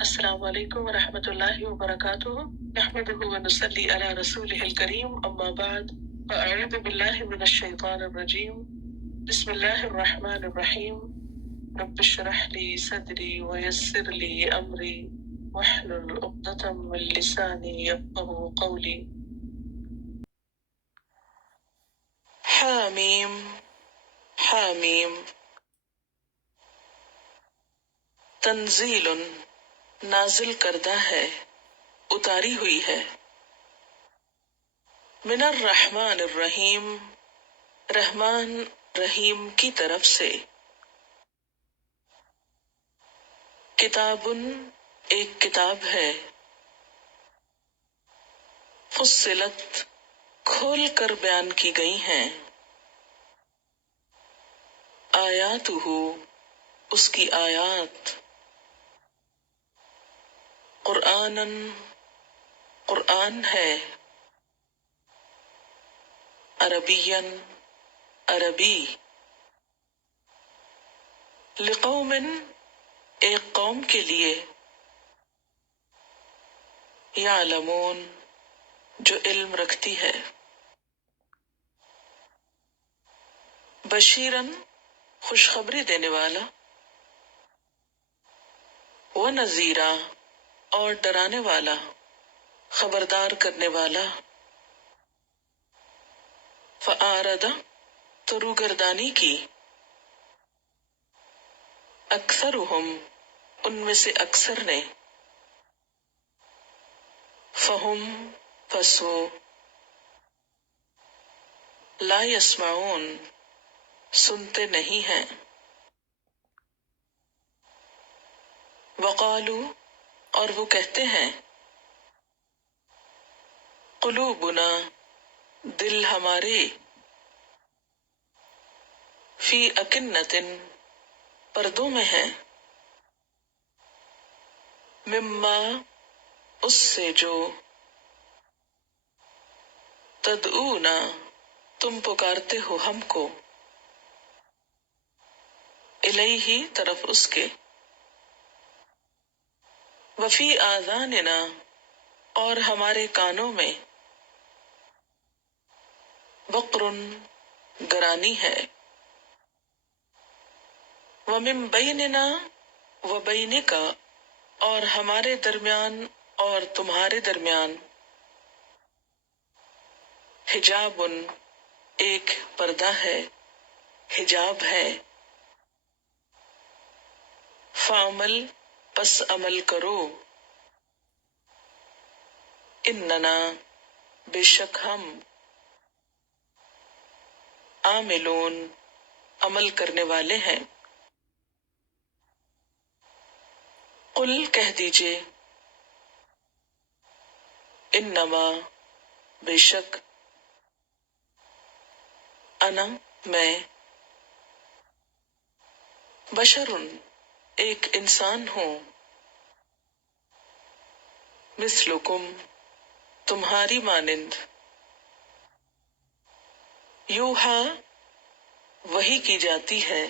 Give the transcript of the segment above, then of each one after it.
السلام علیکم ورحمۃ اللہ وبرکاتہ نحمده ونصلی علی رسوله الکریم اما بعد فاعوذ باللہ من الشیطان الرجیم بسم اللہ الرحمن الرحیم رب اشرح لي صدری ويسر لي امری واحلل عقدۃ من لسانی یفقهوا قولی حامیم حامیم تنزیل نازل کردہ ہے، اتاری ہوئی ہے، من الرحمن الرحیم رحمان رحیم کی طرف سے، کتاب ایک کتاب ہے، فصلت کھول کر بیان کی گئی ہیں، آیاتہ اس کی آیات، قرآناً قرآن ہے، عربیاً عربی، لقوم ایک قوم کے لیے، یعلمون جو علم رکھتی ہے، بشیراً خوشخبری دینے والا، ونذیرا اور ڈرانے والا، خبردار کرنے والا، فآرد تو روگردانی کی، اکثرہم ان میں سے اکثر نے، فہم فسو، لا یسمعون سنتے نہیں ہیں، وقالو اور وہ کہتے ہیں، قلوبنا دل ہمارے، فی اکنتن پردوں میں ہیں، مما اس سے جو، تدعونا تم پکارتے ہو ہم کو، الیہ طرف اس کے، وفی آذاننا اور ہمارے کانوں میں، وقر گرانی ہے، ومن بیننا و بینک اور ہمارے درمیان اور تمہارے درمیان، حجاب ایک پردہ ہے، حجاب ہے، فعمل پس عمل کرو، اننا بے شک ہم، عاملون عمل کرنے والے ہیں، قل کہہ دیجئے، انما بے شک، انا میں، بشر ایک انسان ہوں، مثلکم تمہاری مانند، یوحا وحی کی جاتی ہے،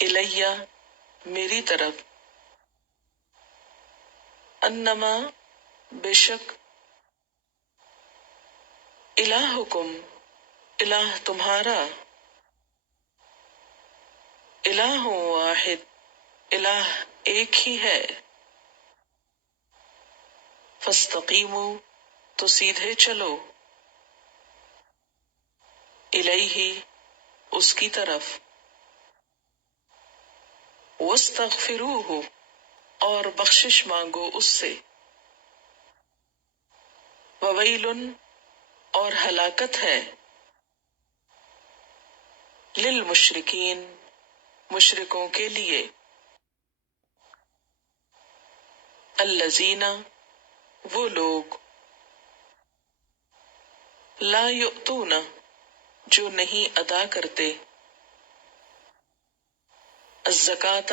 الیہ میری طرف، انما بے شک، الہکم الہ تمہارا، الہ واحد الہ ایک ہی ہے، فاستقیموا تو سیدھے چلو، الیہ اس کی طرف، واستغفروہ اور بخشش مانگو اس سے، وویل اور ہلاکت ہے، للمشرکین مشرکوں کے لیے، الذین وہ لوگ، لا یؤتون جو نہیں ادا کرتے، الزکاۃ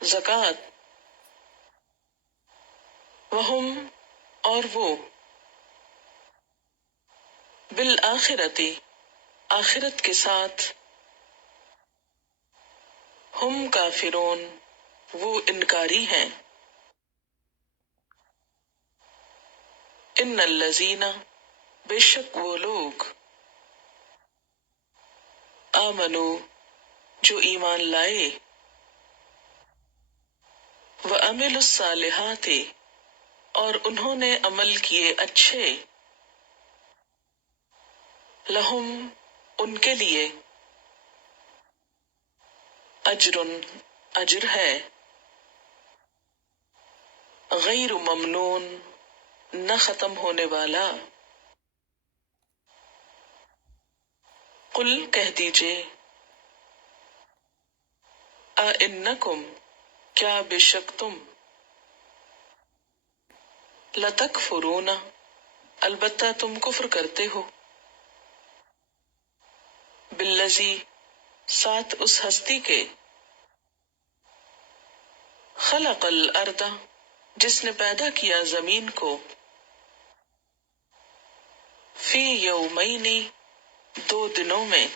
زکوٰۃ، وہم اور وہ، بالآخرۃ آخرت کے ساتھ، ہم کافرون وہ انکاری ہیں. ان الذین، بے شک وہ لوگ، آمنو، جو ایمان لائے، وعملوا الصالحات، اور انہوں نے عمل کیے اچھے، لہم، ان کے لیے، اجر، اجر ہے، غیر ممنون، نہ ختم ہونے والا. قل، کہہ دیجئے، انکم، کیا بے شک تم، لتکفرون، البتہ تم کفر کرتے ہو، بالذی، ساتھ اس ہستی کے، خلق الارض، جس نے پیدا کیا زمین کو، فی یومین، 2 دنوں میں،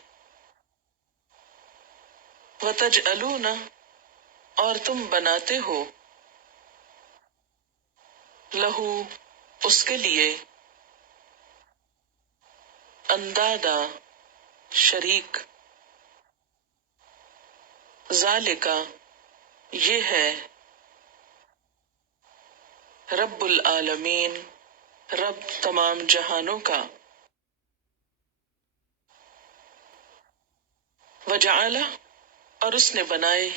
وتجعلون، اور تم بناتے ہو، لہو، اس کے لیے، اندادا، شریک، ذالکا، یہ ہے، رب العالمین، رب تمام جہانوں کا، وجعل، اور اس نے بنائے،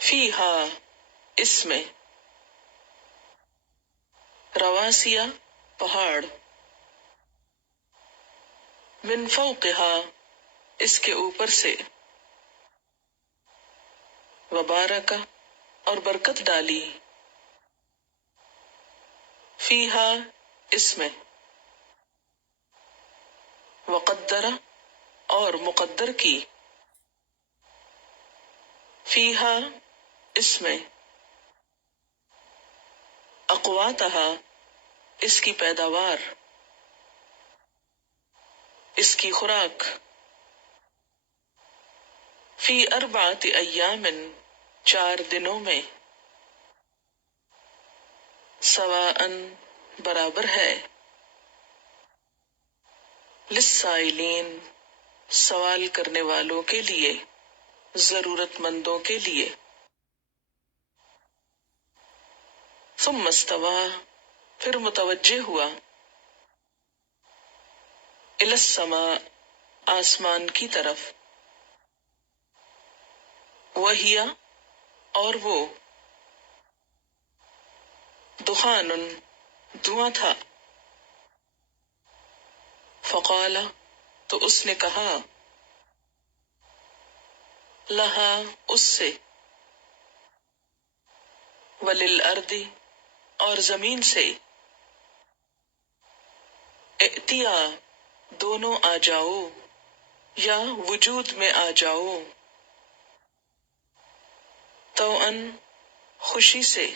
فیہا، اس میں، رواسیا، پہاڑ، من فوقہا، اس کے اوپر سے، وبارکا، اور برکت ڈالی، فیہا، اس میں، وقدر، اور مقدر کی، فیہا، اس میں، اقواتہا، اس کی پیداوار، اس کی خوراک، فی 4 ایام، 4 دنوں میں، سواء، برابر ہے، للسائلین، سوال کرنے والوں کے لیے، ضرورت مندوں کے لیے. ثم استوی، پھر متوجہ ہوا، الی السماء، آسمان کی طرف، وہی، اور وہ، دخان، دھواں تھا، فقال، تو اس نے کہا، لہا، اس سے، وللارض، اور زمین سے، ائتیا، دونوں آ جاؤ، یا وجود میں آ جاؤ، توأن، خوشی سے،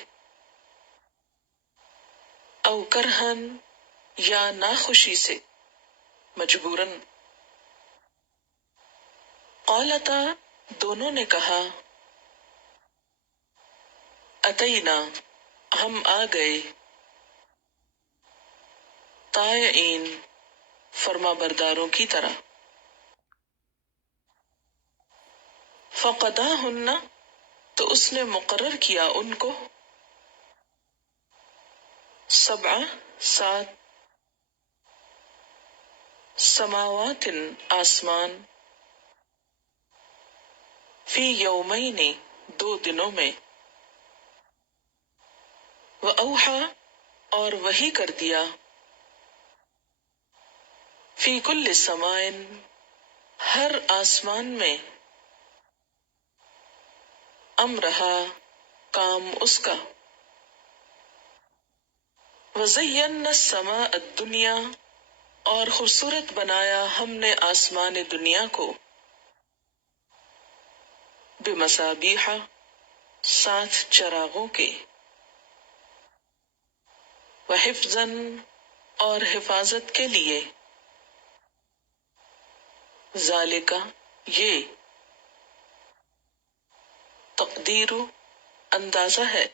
او کرہن، یا ناخوشی سے، مجبوراً. قالتا، دونوں نے کہا، اتینا، ہم آ گئے، طائعین، فرما برداروں کی طرح. فقضاہن، تو اس نے مقرر کیا ان کو، 7 سماوات، آسمان، فی یومین، 2 دنوں میں، وأوحا، اور وحی کر دیا، فی کل سماء، ہر آسمان میں، امرہا، کام اس کا، وزینا السماء الدنیا، اور خوبصورت بنایا ہم نے آسمان دنیا کو، بمصابیح، 7 چراغوں کے، وحفظا، اور حفاظت کے لیے، ذالکا، یہ، تقدیر اندازہ ہے،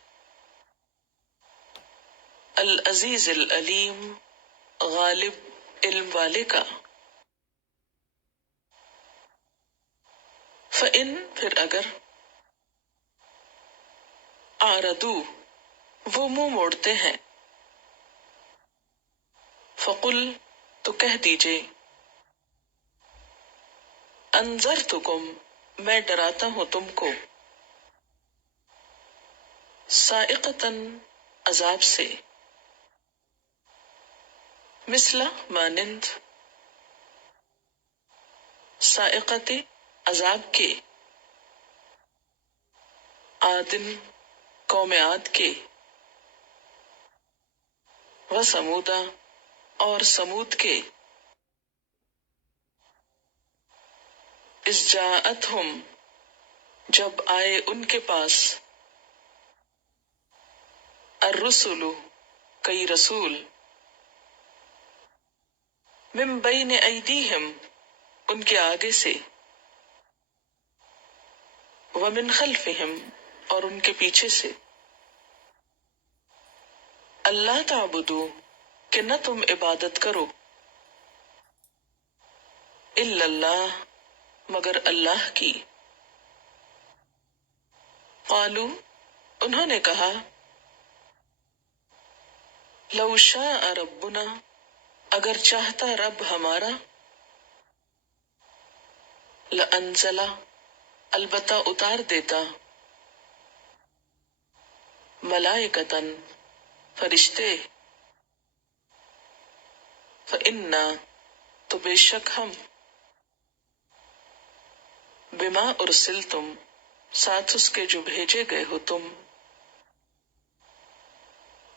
العزیز العلیم غالب علم والے کا، فَإِن پھر اگر، اعرضوا وہ منہ موڑتے ہیں، فقل تو کہہ دیجئے، انذرتکم میں ڈراتا ہوں تم کو، صاعقۃً عذاب سے، مثل مانند، صاعقۃ عذاب کے، عادن قوم عاد کے، وثمودہ اور سمود کے، اذ جاءتہم جب آئے ان کے پاس، الرسل کئی رسول، من بین ایدیہم ان کے آگے سے، ومن خلفہم اور ان کے پیچھے سے، اللہ تعبدوا کہ نہ تم عبادت کرو، الا اللہ مگر اللہ کی، قالوا انہوں نے کہا، لو شاء ربنا اگر چاہتا رب ہمارا، لانزل البتہ اتار دیتا، ملائکتن فرشتے، فإنا تو بے شک ہم، بما ارسلتم ساتھ اس کے جو بھیجے گئے ہو تم،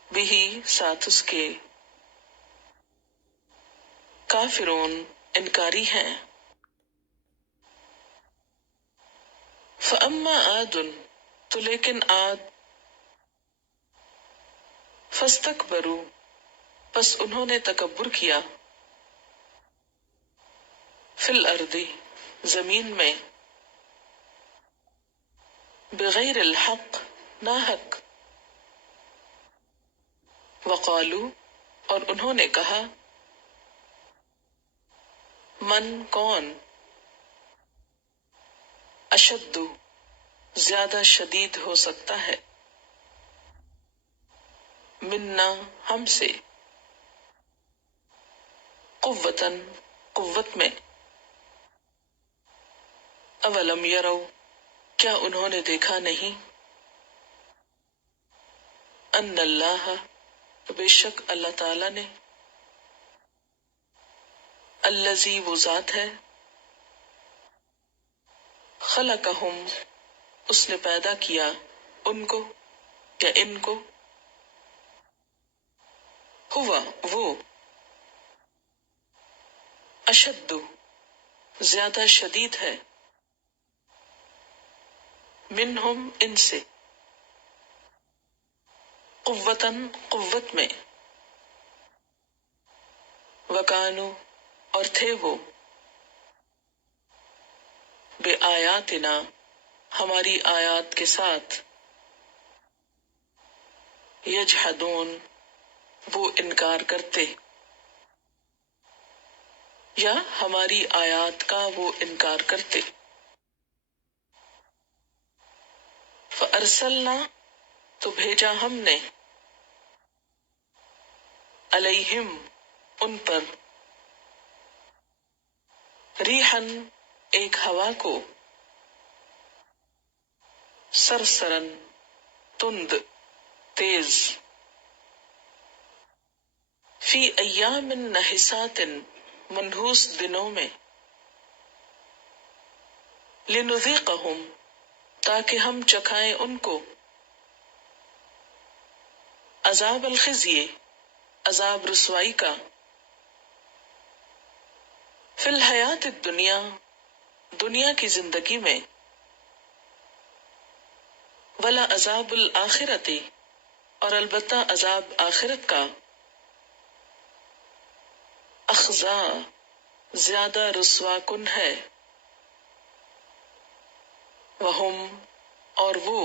بھی ساتھ اس کے، کافرون انکاری ہیں، فأما عاد تو لیکن عاد، فاستکبروا پس انہوں نے تکبر کیا، فی الارض زمین میں، بغیر الحق ناحق، وقالو اور انہوں نے کہا، من کون، اشد زیادہ شدید ہو سکتا ہے، منا ہم سے، قوتاً قوت میں، اولم یرو کیا انہوں نے دیکھا نہیں، ان اللہ بے شک اللہ تعالی نے، الذی وہ ذات ہے، خلقہم اس نے پیدا کیا ان کو یا ان کو، ہوا وہ، اشد زیادہ شدید ہے، منہم ان سے، قوتاً قوت میں، وکانو اور تھے وہ، بے آیاتنا ہماری آیات کے ساتھ، یجحدون وہ انکار کرتے، یا ہماری آیات کا وہ انکار کرتے، فارسلنا تو بھیجا ہم نے، علیہم ان پر، ریحن ایک ہوا کو، سرسرن تند تیز، فی ایام نحسات منحوس دنوں میں، لنذیقہم تاکہ ہم چکھائیں ان کو، عذاب الخزی عذاب رسوائی کا، فی الحیات الدنیا دنیا کی زندگی میں، ولا عذاب الآخرت اور البتہ عذاب آخرت کا، اخزا زیادہ رسوا کن ہے، وہم اور وہ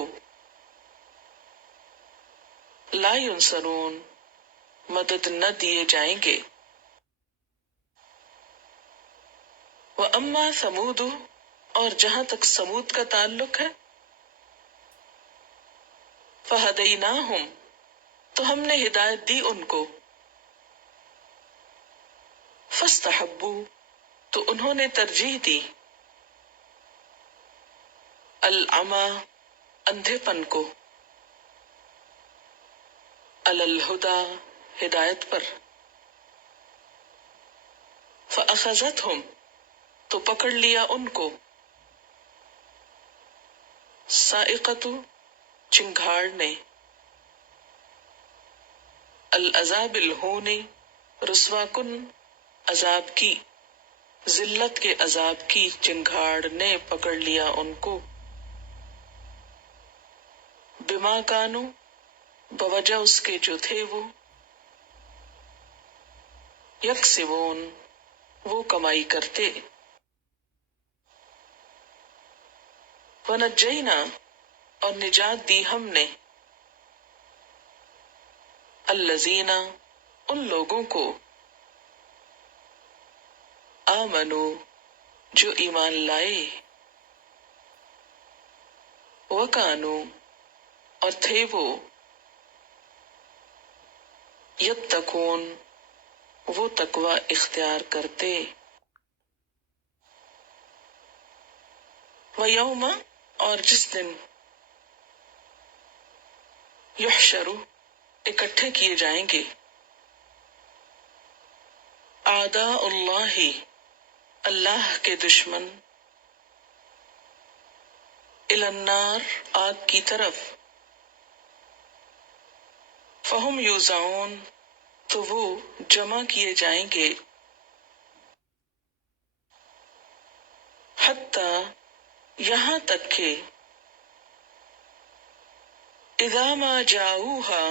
لا ینصرون مدد نہ دیے جائیں گے۔ وَأَمَّا ثَمُودُ اور جہاں تک سمود کا تعلق ہے، فَهَدَيْنَاهُمْ تو ہم نے ہدایت دی ان کو، فَاسْتَحَبُّوا تو انہوں نے ترجیح دی، العمى اندھے پن کو، علی الہدی ہدایت پر، فَأَخَذَتْهُمْ تو پکڑ لیا ان کو، صاعقۃ چنگھاڑ نے، العذاب الہون رسوا کن عذاب کی، ذلت کے عذاب کی چنگھاڑ نے پکڑ لیا ان کو، بما کانوا بوجہ اس کے جو تھے وہ، یکسبون وہ کمائی کرتے، ونجینا اور نجات دی ہم نے، الذین ان لوگوں کو، آمنو جو ایمان لائے، وکانو اور تھے وہ، یتقون وہ تقوی اختیار کرتے، ویوم اور جس دن، یحشر اکٹھے کیے جائیں گے، اعداء اللہ اللہ کے دشمن، الی النار آگ کی طرف، فہم یوزعون تو وہ جمع کیے جائیں گے، حتی یہاں تک کہ، اذا ما جاؤوہا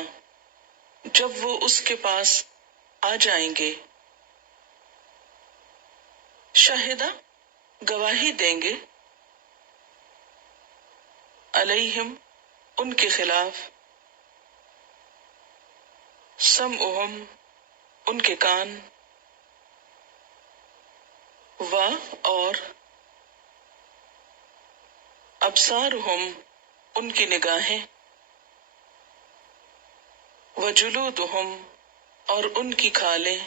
جب وہ اس کے پاس آ جائیں گے، شہدہ گواہی دیں گے، علیہم ان کے خلاف، سمعہم ان کے کان، و اور ابصارہم ان کی نگاہیں، وجلودہم اور ان کی کھالیں،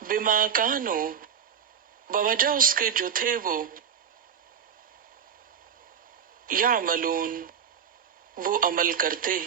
بما کانوا بوجہ اس کے جو تھے وہ، یعملون وہ عمل کرتے،